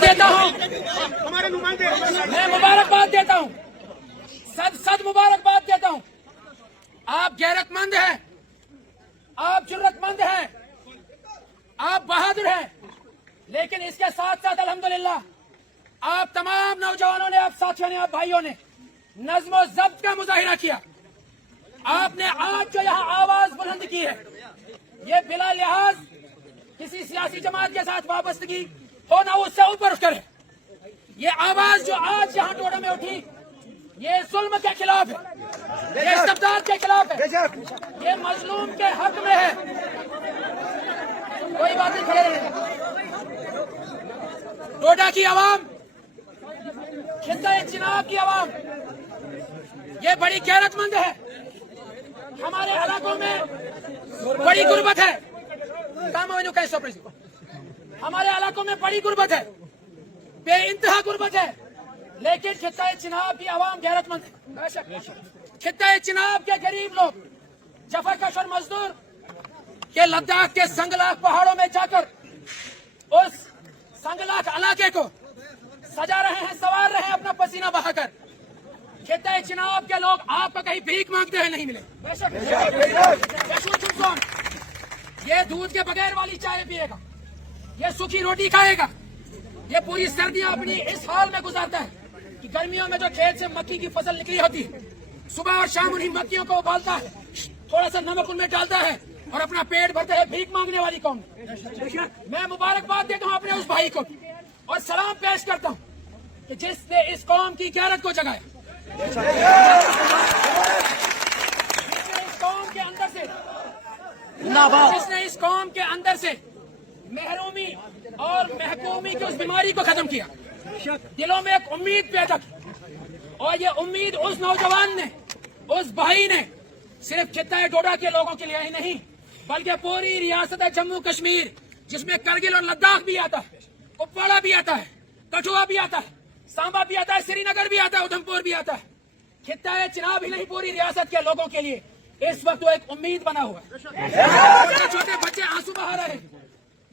دیتا ہوں, میں مبارکباد دیتا ہوں, صد مبارکباد دیتا ہوں. آپ غیرت مند ہیں, آپ جرت مند ہیں, آپ بہادر ہیں, لیکن اس کے ساتھ ساتھ الحمدللہ آپ تمام نوجوانوں نے, آپ ساتھیوں نے, آپ بھائیوں نے نظم و ضبط کا مظاہرہ کیا. آپ نے آج جو یہاں آواز بلند کی ہے, یہ بلا لحاظ کسی سیاسی جماعت کے ساتھ وابستگی ہو نہ اس سے اوپر اٹھ کر ہے. یہ آواز جو آج یہاں ٹوڈا میں اٹھی, یہ ظلم کے خلاف ہے, یہ استبداد کے خلاف ہے, یہ مظلوم کے حق میں ہے. کوئی بات نہیں, کھڑے رہے. ٹوڈا کی عوام, خطہ چناب کی عوام, یہ بڑی غیرت مند ہے. ہمارے علاقوں میں بڑی غربت ہے, ہمارے علاقوں میں بڑی غربت ہے, بے انتہا غربت ہے, لیکن خطہ چناب کی عوام غیرت مند ہے. خطہ چناب کے غریب لوگ, جفاکش اور مزدور کے لداخ کے سنگلاخ پہاڑوں میں جا کر اس سنگلاخ علاقے کو سجا رہے ہیں, سوار رہے ہیں اپنا پسینہ بہا کر. خطہ چناب کے لوگ آپ کو کہیں بھیک مانگتے ہوئے نہیں ملے. یہ دودھ کے بغیر والی چائے پیے گا, یہ سوکھی روٹی کھائے گا, یہ پوری سردیاں اپنی اس حال میں گزارتا ہے کہ گرمیوں میں جو کھیت سے مکی کی فصل نکلی ہوتی ہے, صبح اور شام انہیں مکیوں کو ابالتا ہے, تھوڑا سا نمک ان میں ڈالتا ہے اور اپنا پیٹ بھرتا ہے. بھیک مانگنے والی قوم. میں مبارکباد دیتا ہوں اپنے اس بھائی کو اور سلام پیش کرتا ہوں کہ جس نے اس قوم کی غیرت کو جگایا, جس نے اس قوم کے اندر سے محرومی اور محکومی کی اس بیماری کو ختم کیا, دلوں میں ایک امید پیدا کی. اور یہ امید اس نوجوان نے, اس بھائی نے صرف خطہ ٹوڈا کے لوگوں کے لیے ہی نہیں, بلکہ پوری ریاست جموں کشمیر, جس میں کرگل اور لداخ بھی آتا ہے, کپواڑہ بھی آتا ہے, کٹھوا بھی آتا ہے, سانبا بھی آتا ہے, سری نگر بھی آتا ہے, ادھمپور بھی آتا ہے. خطہ چناب ہی نہیں, پوری ریاست کے لوگوں کے لیے اس وقت وہ ایک امید بنا ہوا ہے. چھوٹے چھوٹے بچے آنسو بہا رہے ہیں,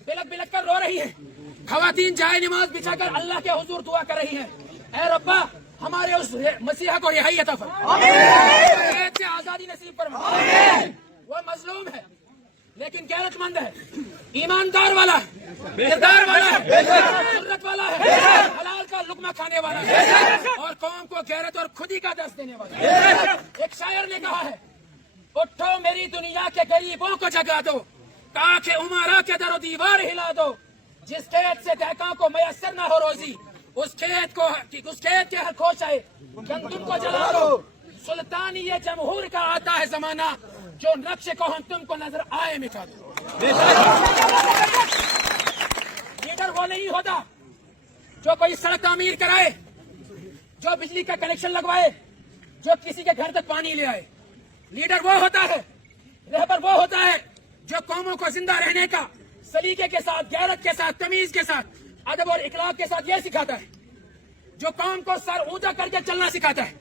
بلک بلک کر رو رہی ہیں, خواتین جائے نماز بچھا کر اللہ کے حضور دعا کر رہی ہیں, اے ربا ہمارے اس مسیحا کو رہائی عطا فرما, قید سے آزادی نصیب فرما. وہ مظلوم ہے لیکن غیرت مند ہے, ایماندار والا ہے, کردار والا ہے, جرت والا ہے, حلال کا لقمہ کھانے والا ہے, اور قوم کو غیرت اور خودی کا درس دینے والا ہے. ایک شاعر نے کہا ہے, اٹھو میری دنیا کے غریبوں کو جگا دو, تاکہ امراء کے در و دیوار ہلا دو. جس کھیت سے دہقاں کو میسر نہ ہو روزی, اس کھیت کے ہر کھوشے گندم کو جلا دو. سلطانی یہ جمہور کا آتا ہے زمانہ, جو نقش کو ہم تم کو نظر آئے مٹا دو. لیڈر وہ نہیں ہوتا جو کوئی سڑک تعمیر کرائے, جو بجلی کا کنیکشن لگوائے, جو کسی کے گھر تک پانی لے آئے. لیڈر وہ ہوتا ہے, رہبر وہ ہوتا ہے جو قوموں کو زندہ رہنے کا سلیقے کے ساتھ, غیرت کے ساتھ, تمیز کے ساتھ, ادب اور اخلاق کے ساتھ یہ سکھاتا ہے, جو قوم کو سر اونچا کر کے چلنا سکھاتا ہے,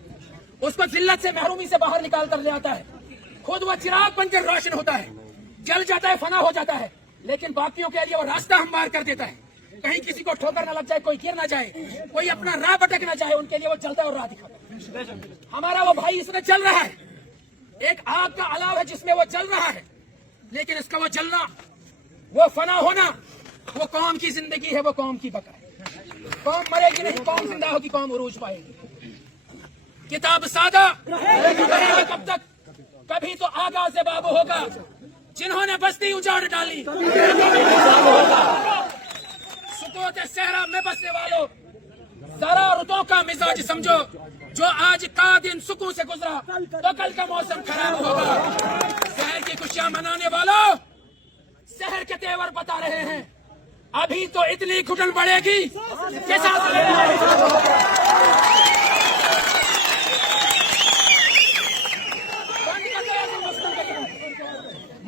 اس کو ذلت سے, محرومی سے باہر نکال کر لے آتا ہے. خود وہ چراغ بن کر روشن ہوتا ہے, جل جاتا ہے, فنا ہو جاتا ہے, لیکن باقیوں کے لیے وہ راستہ ہموار کر دیتا ہے. کہیں کسی کو ٹھوکر نہ لگ جائے, کوئی گر نہ جائے, کوئی اپنا راہ بھٹک نہ جائے, ان کے لیے وہ چلتا ہے اور راہ دکھاتا ہے. ہمارا وہ بھائی اس میں چل رہا ہے, ایک آگ کا الاؤ ہے جس میں وہ چل رہا ہے, لیکن اس کا وہ چلنا, وہ فنا ہونا, وہ قوم کی زندگی ہے, وہ قوم کی بقا ہے. قوم مرے گی نہیں, قوم زندہ ہوگی, قوم عروج پائے گی. کتاب سادہ کب تک, کبھی تو آغاز باب ہوگا, جنہوں نے بستی اجاڑ ڈالی. سکوت صحرا میں بسنے والوں, ذرا رتوں کا مزاج سمجھو, جو آج کا دن سکون سے گزرا تو کل کا موسم خراب ہوگا. شہر کی خوشیاں منانے والوں, شہر کے تیور بتا رہے ہیں, ابھی تو اتنی گھٹن بڑھے گی کہ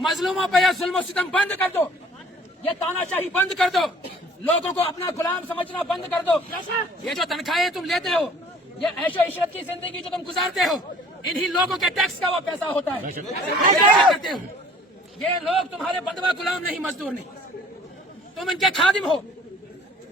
مظلوموں پہ یہ ظلم و ستم بند کر دو, یہ تانا شاہی بند کر دو, لوگوں کو اپنا غلام سمجھنا بند کر دو. یہ جو تنخواہیں تم لیتے ہو, یہ عیش و عشرت کی زندگی جو تم گزارتے ہو, انہی لوگوں کے ٹیکس کا وہ پیسہ ہوتا ہے. کرتے ہو, یہ لوگ تمہارے بندوا غلام نہیں, مزدور نہیں, تم ان کے خادم ہو.